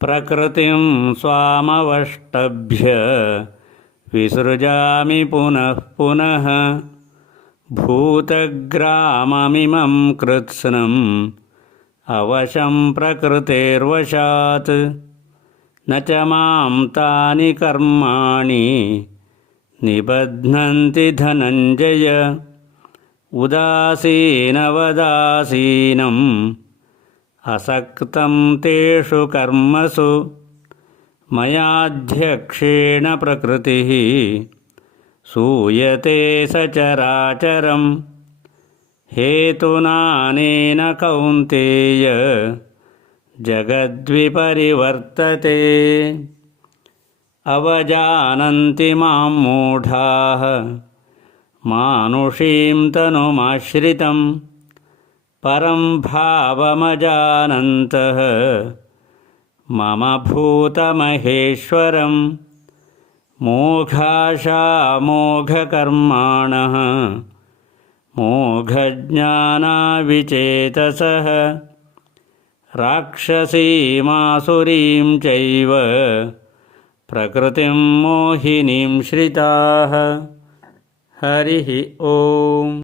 प्रकृतिं स्वामवष्टभ्य विसृजामि पुनः पुनः भूतग्राममिमं कृत्स्नम् अवशं प्रकृतेर्वशात्। न च मां तानि कर्माणि निबध्नन्ति धनञ्जय। उदासीनवदासीनम् असक्तं तेषु कर्मसु मयाध्यक्षेण प्रकृतिः सूयते सचराचरं हेतुनानेन कौन्तेय जगद्विपरिवर्तते। अवजानन्ति मां मूढाः मानुषीं तनुमाश्रितं परं भावमजानन्तः। मम भूतमहेश्वरं मोघाशामोघकर्माणः मोघज्ञानाविचेतसः राक्षसीमासुरीं चैव प्रकृतिं मोहिनीं श्रिताः। हरिः ओम्